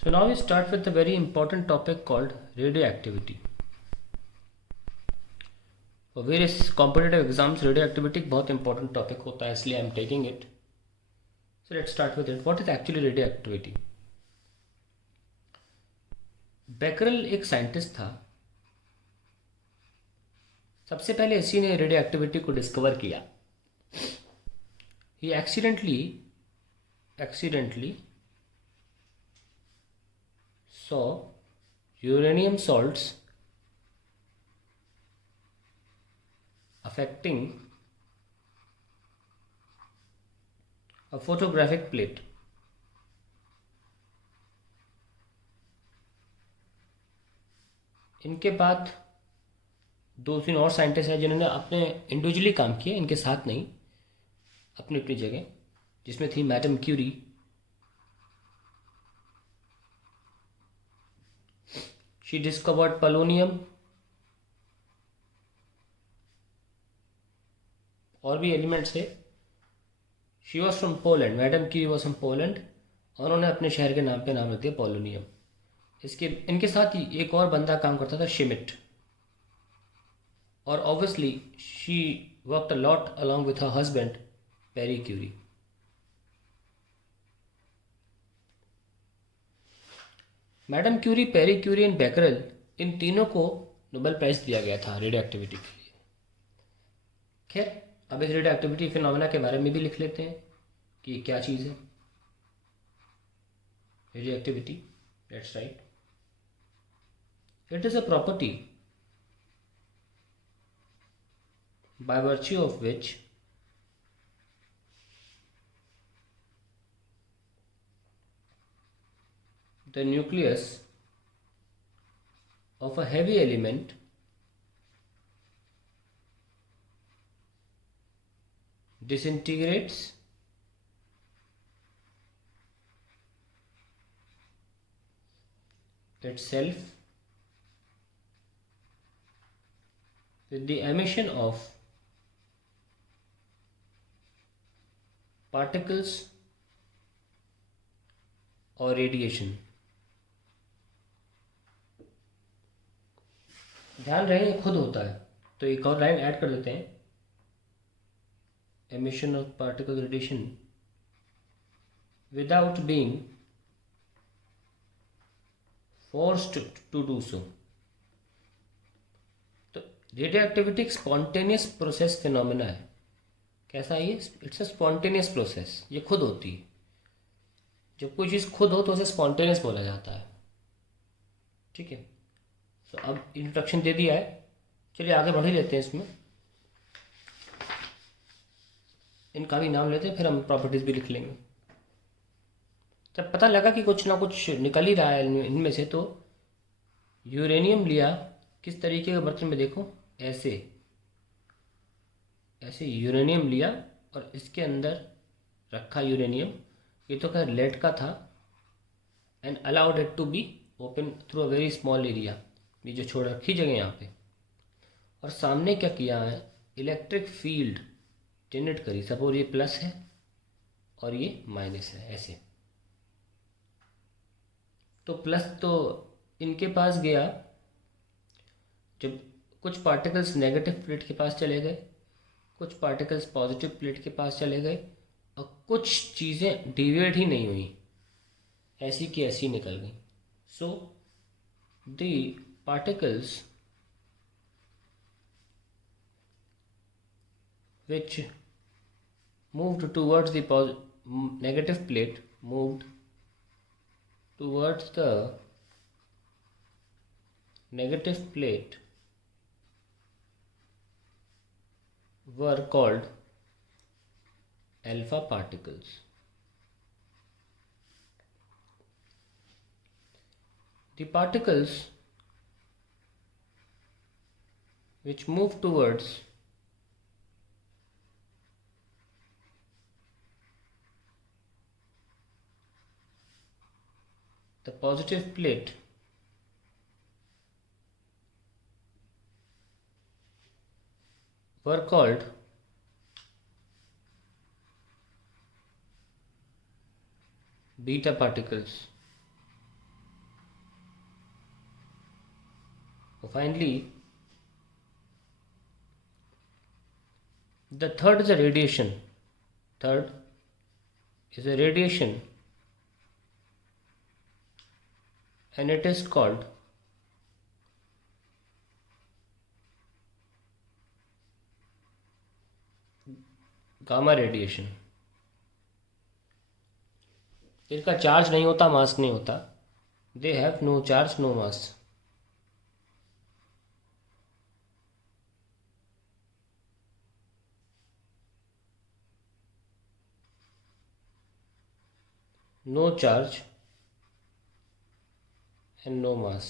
So now we start with a very important topic called radioactivity. For various competitive exams, radioactivity एक बहुत important topic होता है, इसलिए I am taking it. So let's start with it. What is actually radioactivity? Becquerel एक साइंटिस्ट था. सबसे पहले इसी ने रेडियोएक्टिविटी को डिस्कवर किया. He accidentally saw uranium salts affecting a photographic plate. इनके बाद दो तीन और साइंटिस्ट हैं जिन्होंने अपने इंडिविजुअली काम किया, इनके साथ नहीं, अपनी अपनी जगह, जिसमें थी madam Curie. She discovered polonium. और भी एलिमेंट्स थे. She was from Poland. Madam Curie was from Poland. उन्होंने अपने शहर के नाम पे नाम रख दिया पोलोनियम. इनके साथ ही एक और बंदा काम करता था, शिमिट. और obviously she worked a lot along with her husband Pierre Curie. Madam Curie, Pierre Curie and Becquerel, इन तीनों को नोबेल प्राइज दिया गया था रेडियो एक्टिविटी के लिए. खैर, अब इस रेडियो एक्टिविटी फिनोमेना के बारे में भी लिख लेते हैं कि ये क्या चीज़ है. Radio activity, let's write. It is a property by virtue of which the nucleus of a heavy element disintegrates itself with the emission of particles or radiation. ध्यान रहे ये खुद होता है, तो एक और लाइन ऐड कर देते हैं. emission of particle radiation without being forced to do so. तो रेडियोएक्टिविटी एक स्पॉन्टेनियस प्रोसेस फिनोमेना है. कैसा है ये? It's a spontaneous process. ये खुद होती है. जब कोई चीज़ खुद हो तो उसे स्पॉन्टेनियस बोला जाता है. ठीक है. तो अब इंट्रोडक्शन दे दिया है, चलिए आगे बढ़ ही लेते हैं. इसमें इनका भी नाम लेते हैं, फिर हम प्रॉपर्टीज भी लिख लेंगे. जब पता लगा कि कुछ ना कुछ निकल ही रहा है इनमें से, तो यूरेनियम लिया. किस तरीके के बर्तन में? देखो, ऐसे यूरेनियम लिया और इसके अंदर रखा यूरेनियम. ये तो खैर लेड का था. And allowed it to be open through a very small area. ये जो छोड़ रखी जगह यहाँ पे. और सामने क्या किया है? इलेक्ट्रिक फील्ड जनरेट करी. सपोज ये प्लस है और ये माइनस है, ऐसे. तो प्लस तो इनके पास गया, जब कुछ पार्टिकल्स नेगेटिव प्लेट के पास चले गए, कुछ पार्टिकल्स पॉजिटिव प्लेट के पास चले गए, और कुछ चीज़ें डिविएट ही नहीं हुई, ऐसी की ऐसी निकल गई. So the particles which moved towards the negative plate moved towards the negative plate were called alpha particles. The particles which move towards the positive plate were called beta particles. Finally, the third is a radiation. Third is a radiation, and it is called gamma radiation. इनका charge नहीं होता, mass नहीं होता. They have no charge, no mass. No charge and no mass.